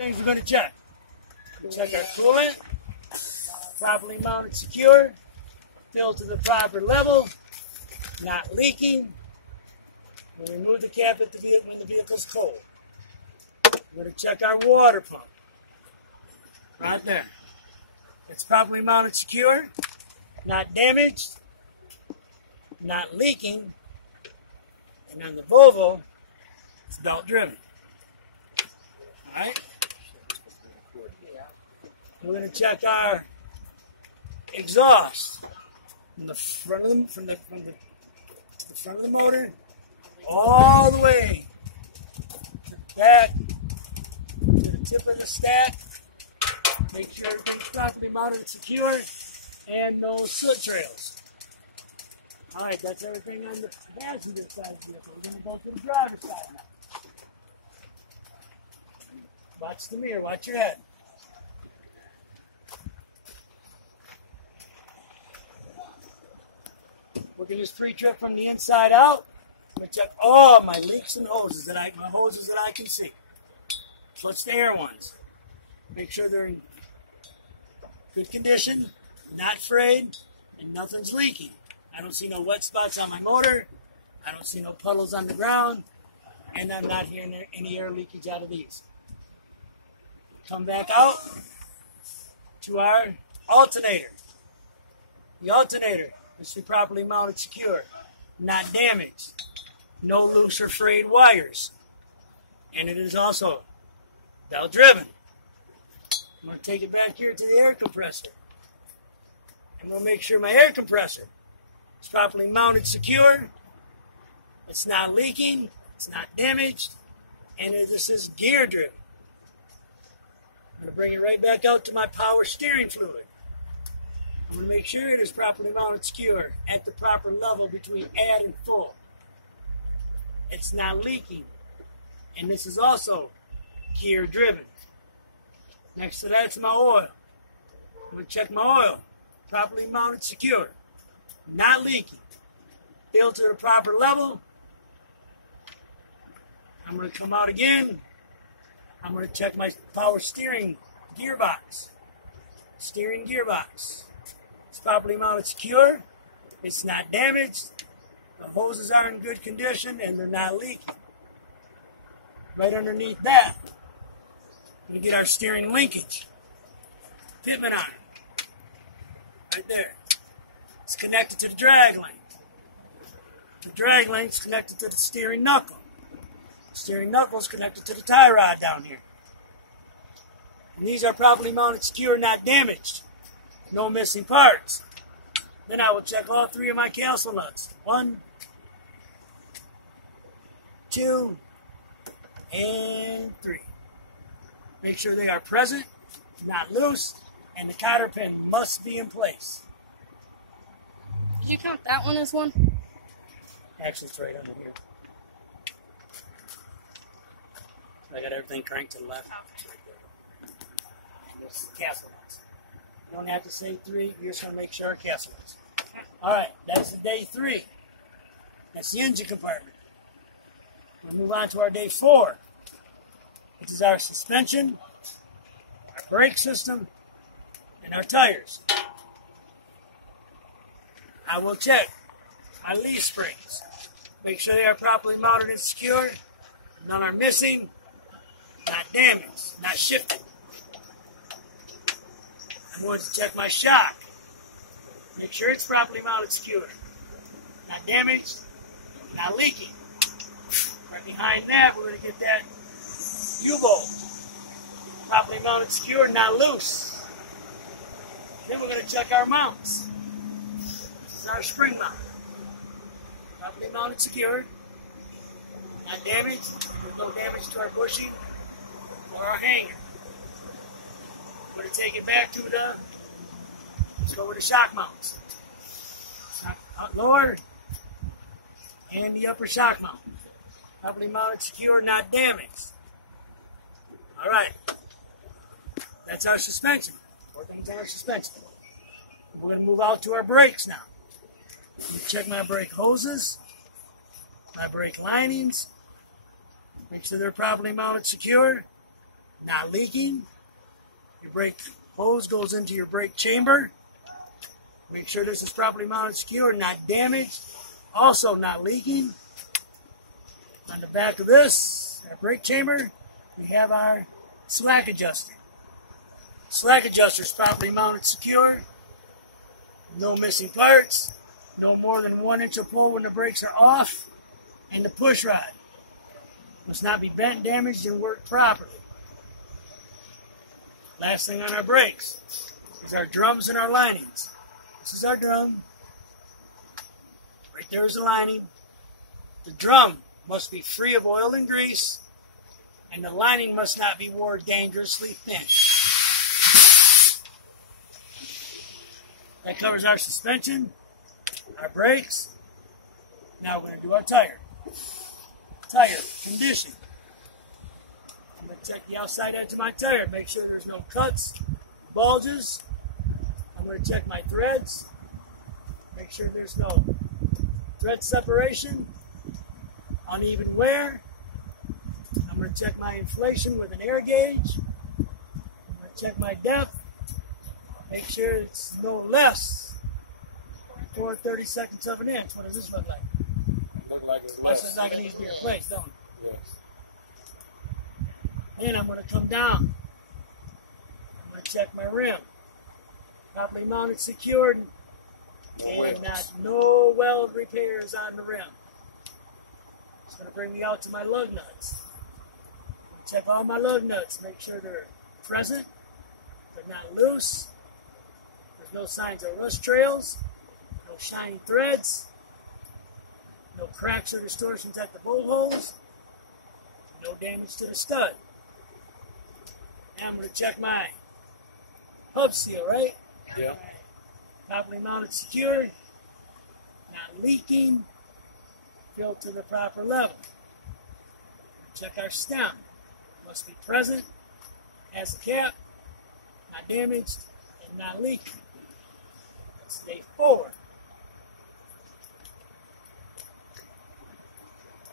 Things we're going to check. Check our coolant, properly mounted, secure, filled to the proper level, not leaking. We'll remove the cap when the vehicle's cold. We're going to check our water pump. Right there. It's properly mounted, secure, not damaged, not leaking, and on the Volvo, it's belt driven. All right. We're going to check our exhaust from the front of the front of the motor all the way to the back to the tip of the stack. Make sure everything's properly mounted and secure, and no soot trails. All right, that's everything on the passenger side of the vehicle. We're going to go to the driver's side now. Watch the mirror. Watch your head. We're going to just pre-trip from the inside out. I'm going to check all my leaks and hoses that I can see. So it's the air ones. Make sure they're in good condition, not frayed, and nothing's leaking. I don't see no wet spots on my motor. I don't see no puddles on the ground, and I'm not hearing any air leakage out of these. Come back out to our alternator. The alternator is properly mounted, secure, not damaged, no loose or frayed wires, and it is also belt driven. I'm going to take it back here to the air compressor. I'm going to make sure my air compressor is properly mounted, secure, it's not leaking, it's not damaged, and this is gear driven. I'm going to bring it right back out to my power steering fluid. I'm going to make sure it is properly mounted, secure, at the proper level between add and full. It's not leaking, and this is also gear driven. Next to that's my oil. I'm going to check my oil. Properly mounted, secure, not leaking, filled to the proper level. I'm going to come out again. I'm going to check my power steering gearbox. Steering gearbox. It's properly mounted, secure. It's not damaged. The hoses are in good condition and they're not leaking. Right underneath that, we get our steering linkage. Pivot iron. Right there. It's connected to the drag link. The drag link is connected to the steering knuckle. The steering knuckle is connected to the tie rod down here. And these are properly mounted, secure, not damaged. No missing parts. Then I will check all three of my castle nuts. 1, 2, and 3. Make sure they are present, not loose, and the cotter pin must be in place. Did you count that one as one? Actually, it's right under here. I got everything cranked to the left. It's right there. And this castle nuts. You don't have to say 3. You just want to make sure our castle nuts. All right, that's the day 3. That's the engine compartment. We'll move on to our day 4. This is our suspension, our brake system, and our tires. I will check my leaf springs. Make sure they are properly mounted and secure. None are missing, not damaged, not shifted. I'm going to check my shock. Make sure it's properly mounted, secure. Not damaged, not leaking. Right behind that, we're going to get that U-bolt. Properly mounted, secure, not loose. Then we're going to check our mounts. This is our spring mount. Properly mounted, secure, not damaged. There's no damage to our bushing or our hanger. We're going to take it back to let's go with the shock mounts. Shock lower and the upper shock mount. Properly mounted, secure, not damaged. All right. That's our suspension. 4 things on our suspension. We're going to move out to our brakes now. Check my brake hoses, my brake linings. Make sure they're properly mounted, secure, not leaking. Your brake hose goes into your brake chamber. Make sure this is properly mounted, secure, not damaged. Also not leaking. On the back of this, our brake chamber, we have our slack adjuster. Slack adjuster is properly mounted, secure. No missing parts. No more than 1 inch of pull when the brakes are off. And the push rod must not be bent, damaged, and work properly. Last thing on our brakes is our drums and our linings. This is our drum. Right there is the lining. The drum must be free of oil and grease, and the lining must not be worn dangerously thin. That covers our suspension, our brakes. Now we're going to do our tire. Tire condition. I'm going to check the outside edge of my tire, make sure there's no cuts, bulges. I'm going to check my threads, make sure there's no thread separation, uneven wear. I'm going to check my inflation with an air gauge. I'm going to check my depth, make sure it's no less than 4/32 of an inch. What does this look like? Look like it's This is not going to need to be replaced, don't it? Yes. Then I'm going to come down. I'm going to check my rim. Properly mounted, secured, and no weld repairs on the rim. It's going to bring me out to my lug nuts. Check all my lug nuts. Make sure they're present. They're not loose. There's no signs of rust trails. No shiny threads. No cracks or distortions at the bolt holes. No damage to the stud. Now I'm going to check my hub seal, right? Yeah. Properly mounted, secured, not leaking, filled to the proper level. Check our stem. Must be present, has a cap, not damaged, and not leaking. That's day 4.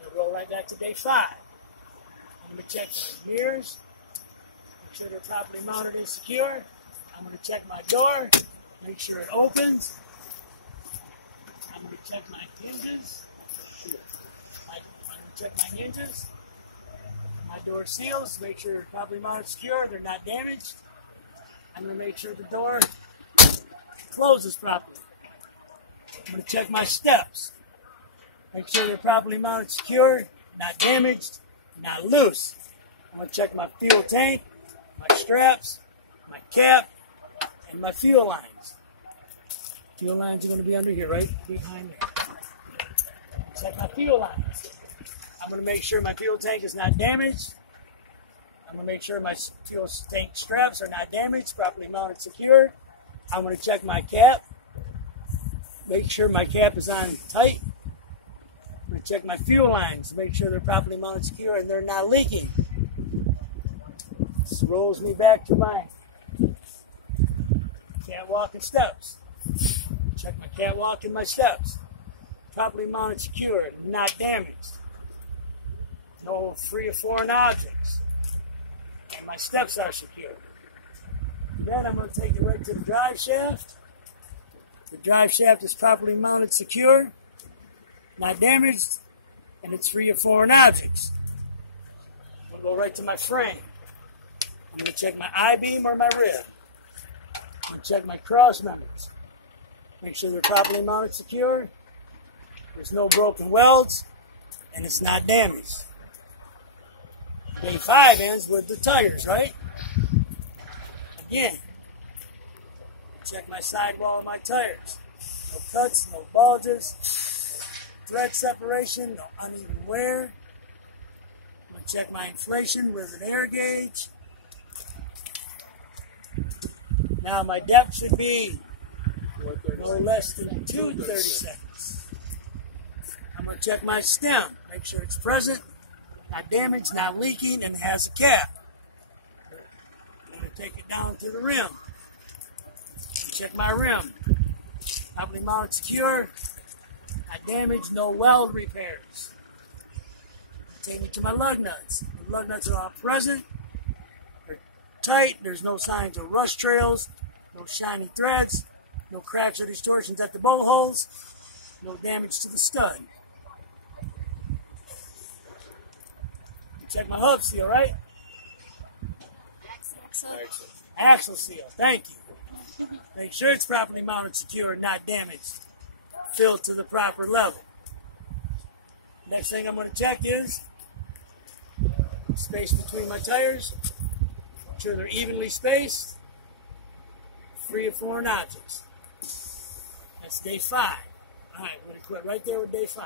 We'll roll right back to day 5. I'm going to check my mirrors, make sure they're properly mounted and secure. I'm going to check my door, make sure it opens. I'm going to check my hinges. I'm going to check my hinges. My door seals, make sure they're properly mounted, secure, they're not damaged. I'm going to make sure the door closes properly. I'm going to check my steps. Make sure they're properly mounted, secure, not damaged, not loose. I'm going to check my fuel tank, my straps, my cap, and my fuel lines. Fuel lines are going to be under here, right behind there. Check my fuel lines. I'm going to make sure my fuel tank is not damaged. I'm going to make sure my fuel tank straps are not damaged, properly mounted, secure. I'm going to check my cap. Make sure my cap is on tight. I'm going to check my fuel lines, make sure they're properly mounted, secure, and they're not leaking. This rolls me back to my catwalk and steps. Check my catwalk and my steps. Properly mounted, secured, not damaged. No free of foreign objects. And my steps are secure. Then I'm going to take it right to the drive shaft. The drive shaft is properly mounted, secure, not damaged, and it's free of foreign objects. I'm going to go right to my frame. I'm going to check my I-beam or my rib. I'm going to check my cross members. Make sure they're properly mounted, secure. There's no broken welds, and it's not damaged. Day 5 ends with the tires, right? Again, check my sidewall of my tires. No cuts, no bulges, thread separation, no uneven wear. I'm going to check my inflation with an air gauge. Now my depth should be no less than 230 seconds. I'm going to check my stem, make sure it's present, not damaged, not leaking, and it has a cap. I'm going to take it down to the rim. Check my rim. Properly mounted, secure, not damaged, no weld repairs. Take it to my lug nuts. The lug nuts are all present, tight. There's no signs of rust trails, no shiny threads, no cracks or distortions at the bolt holes, no damage to the stud. Check my hub seal, right? Excellent. Axle seal, thank you. Make sure it's properly mounted, secure, and not damaged. Filled to the proper level. Next thing I'm going to check is space between my tires. Make sure they're evenly spaced, free of foreign objects. That's day 5. All right, I'm going to quit right there with day 5.